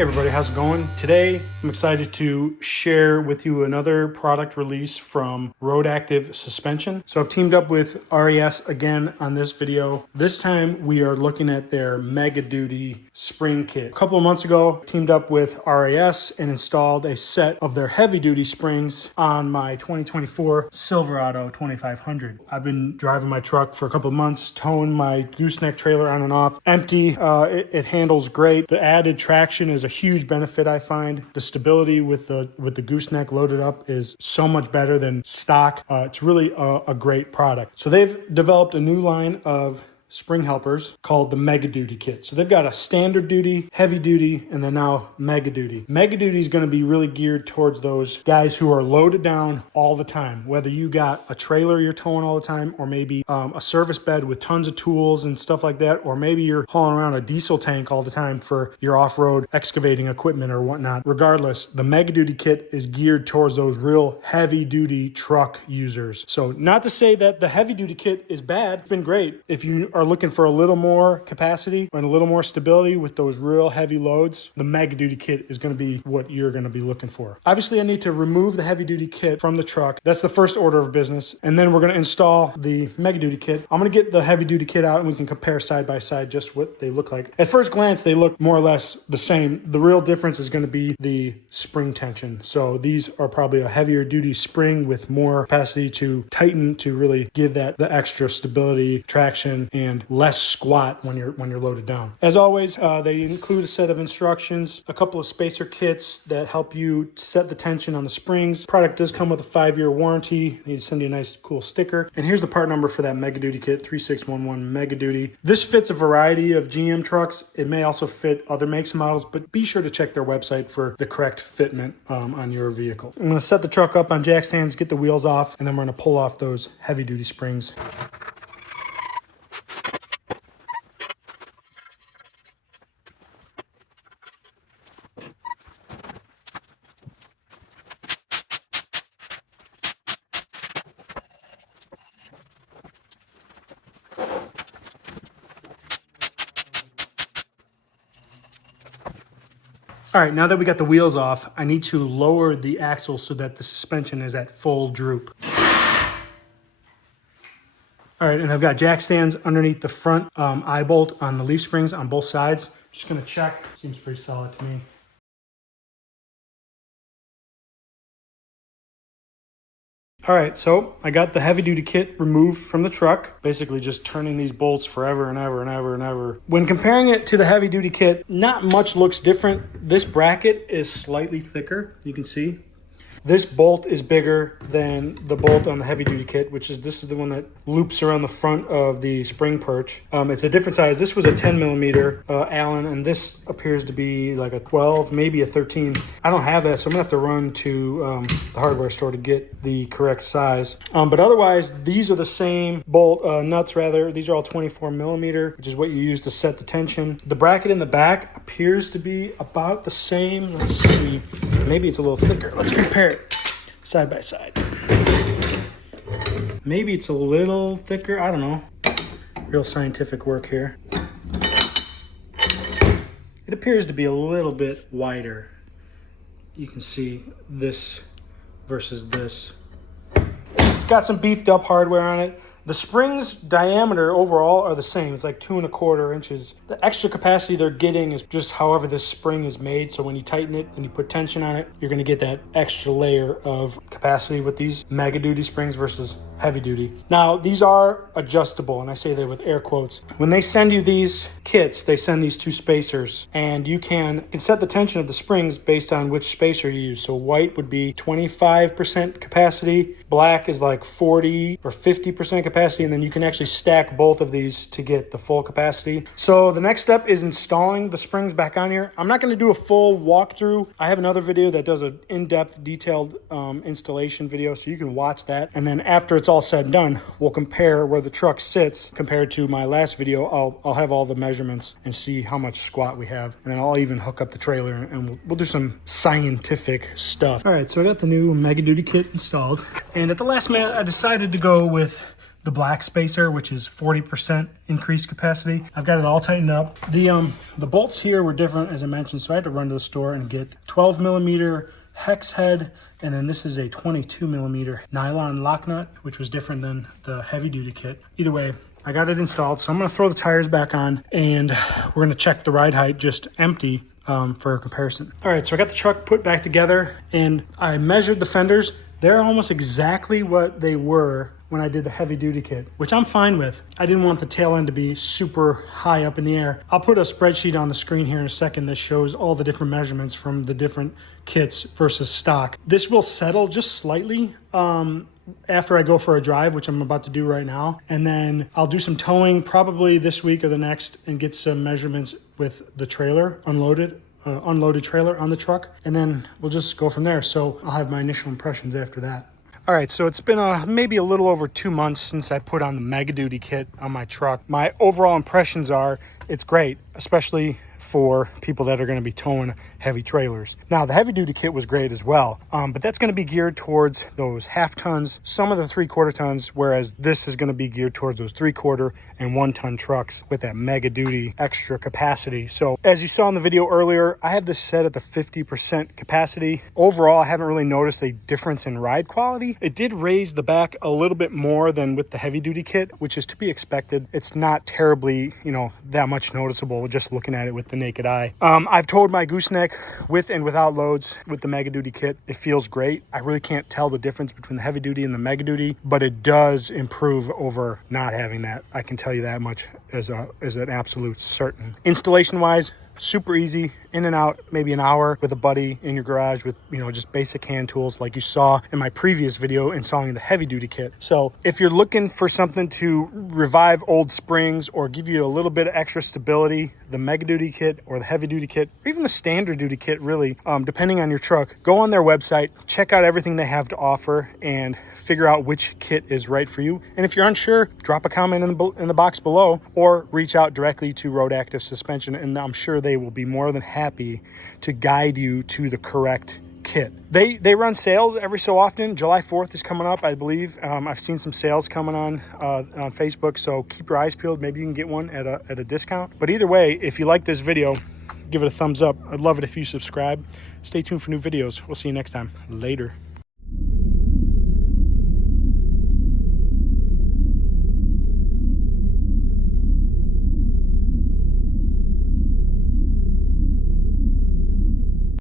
Hey everybody, how's it going? Today, I'm excited to share with you another product release from RoadActive Suspension. So I've teamed up with RES again on this video. This time we are looking at their Mega Duty spring kit. A couple of months ago, teamed up with RES and installed a set of their heavy duty springs on my 2024 Silverado 2500. I've been driving my truck for a couple of months, towing my gooseneck trailer on and off. Empty, it handles great. The added traction is a huge benefit, I find. The stability with the gooseneck loaded up is so much better than stock. It's really a great product. So they've developed a new line of spring helpers called the Mega Duty kit. So they've got a standard duty, heavy duty, and then now Mega Duty. Mega Duty is going to be really geared towards those guys who are loaded down all the time, whether you got a trailer you're towing all the time, or maybe a service bed with tons of tools and stuff like that, or maybe you're hauling around a diesel tank all the time for your off-road excavating equipment or whatnot. Regardless, the Mega Duty kit is geared towards those real heavy duty truck users. So not to say that the heavy duty kit is bad. It's been great. If you are looking for a little more capacity and a little more stability with those real heavy loads, the Mega Duty kit is going to be what you're going to be looking for. Obviously, I need to remove the heavy duty kit from the truck. That's the first order of business. And then we're going to install the Mega Duty kit. I'm going to get the heavy duty kit out and we can compare side by side just what they look like. At first glance, they look more or less the same. The real difference is going to be the spring tension. So these are probably a heavier duty spring with more capacity to tighten to really give that the extra stability, traction, and less squat when you're loaded down. As always, they include a set of instructions, a couple of spacer kits that help you set the tension on the springs. Product does come with a 5-year warranty. They send you a nice cool sticker. And here's the part number for that Mega Duty kit, 3611 Mega Duty. This fits a variety of GM trucks. It may also fit other makes and models, but be sure to check their website for the correct fitment on your vehicle. I'm gonna set the truck up on jack stands, get the wheels off, and then we're gonna pull off those heavy duty springs. All right, now that we got the wheels off, I need to lower the axle so that the suspension is at full droop. All right, and I've got jack stands underneath the front eye bolt on the leaf springs on both sides. Just gonna check, seems pretty solid to me. All right, so I got the heavy duty kit removed from the truck, basically just turning these bolts forever and ever and ever and ever. When comparing it to the heavy duty kit, not much looks different. This bracket is slightly thicker, you can see. This bolt is bigger than the bolt on the heavy duty kit, this is the one that loops around the front of the spring perch. It's a different size. This was a 10 millimeter Allen, and this appears to be like a 12, maybe a 13. I don't have that, so I'm gonna have to run to the hardware store to get the correct size. But otherwise, these are the same bolt nuts rather. These are all 24 millimeter, which is what you use to set the tension. The bracket in the back appears to be about the same. Let's see, maybe it's a little thicker. Let's compare it side by side. Maybe it's a little thicker, I don't know. Real scientific work here. It appears to be a little bit wider. You can see this versus this. It's got some beefed up hardware on it. The springs diameter overall are the same. It's like 2 1/4 inches. The extra capacity they're getting is just however this spring is made. So when you tighten it and you put tension on it, you're gonna get that extra layer of capacity with these Mega Duty springs versus heavy duty. Now, these are adjustable, and I say that with air quotes. When they send you these kits, they send these 2 spacers, and you can set the tension of the springs based on which spacer you use. So white would be 25% capacity, black is like 40 or 50% capacity, and then you can actually stack both of these to get the full capacity. So the next step is installing the springs back on here. I'm not going to do a full walkthrough. I have another video that does an in-depth, detailed installation video, so you can watch that. And then after it's all said and done, we'll compare where the truck sits compared to my last video. I'll have all the measurements and see how much squat we have, and then I'll even hook up the trailer and we'll do some scientific stuff. All right, so I got the new Mega Duty kit installed, and at the last minute I decided to go with the black spacer, which is 40% increased capacity. I've got it all tightened up. The bolts here were different, as I mentioned, so I had to run to the store and get 12 millimeter hex head, and then this is a 22 millimeter nylon lock nut, which was different than the heavy duty kit. Either way, I got it installed, so I'm gonna throw the tires back on and we're gonna check the ride height just empty for a comparison. All right, so I got the truck put back together and I measured the fenders. They're almost exactly what they were when I did the heavy duty kit, which I'm fine with. I didn't want the tail end to be super high up in the air. I'll put a spreadsheet on the screen here in a second that shows all the different measurements from the different kits versus stock. This will settle just slightly after I go for a drive, which I'm about to do right now. And then I'll do some towing probably this week or the next and get some measurements with the trailer, unloaded trailer on the truck. And then we'll just go from there. So I'll have my initial impressions after that. All right, so it's been maybe a little over 2 months since I put on the Mega Duty kit on my truck. My overall impressions are it's great, especially for people that are going to be towing heavy trailers. Now, the heavy duty kit was great as well, but that's going to be geared towards those half tons, some of the 3/4 tons, whereas this is going to be geared towards those 3/4 and 1 ton trucks with that Mega Duty extra capacity. So as you saw in the video earlier, I have this set at the 50% capacity. Overall, I haven't really noticed a difference in ride quality. It did raise the back a little bit more than with the heavy duty kit, which is to be expected. It's not terribly, that much noticeable just looking at it with the naked eye. I've towed my gooseneck with and without loads with the Mega Duty kit. It feels great. I really can't tell the difference between the heavy duty and the Mega Duty, but it does improve over not having that. I can tell you that much as an absolute certain. Installation wise, super easy, in and out, maybe an hour with a buddy in your garage with, just basic hand tools like you saw in my previous video installing the heavy duty kit. So if you're looking for something to revive old springs or give you a little bit of extra stability, the Mega Duty kit or the heavy duty kit, or even the standard duty kit really, depending on your truck, go on their website, check out everything they have to offer and figure out which kit is right for you. And if you're unsure, drop a comment in the box below or reach out directly to RoadActive Suspension, and I'm sure they will be more than happy to guide you to the correct kit. They run sales every so often. July 4th is coming up, I believe. I've seen some sales coming on Facebook, so keep your eyes peeled. Maybe you can get one at a discount. But either way, if you like this video, give it a thumbs up. I'd love it if you subscribe. Stay tuned for new videos. We'll see you next time. Later.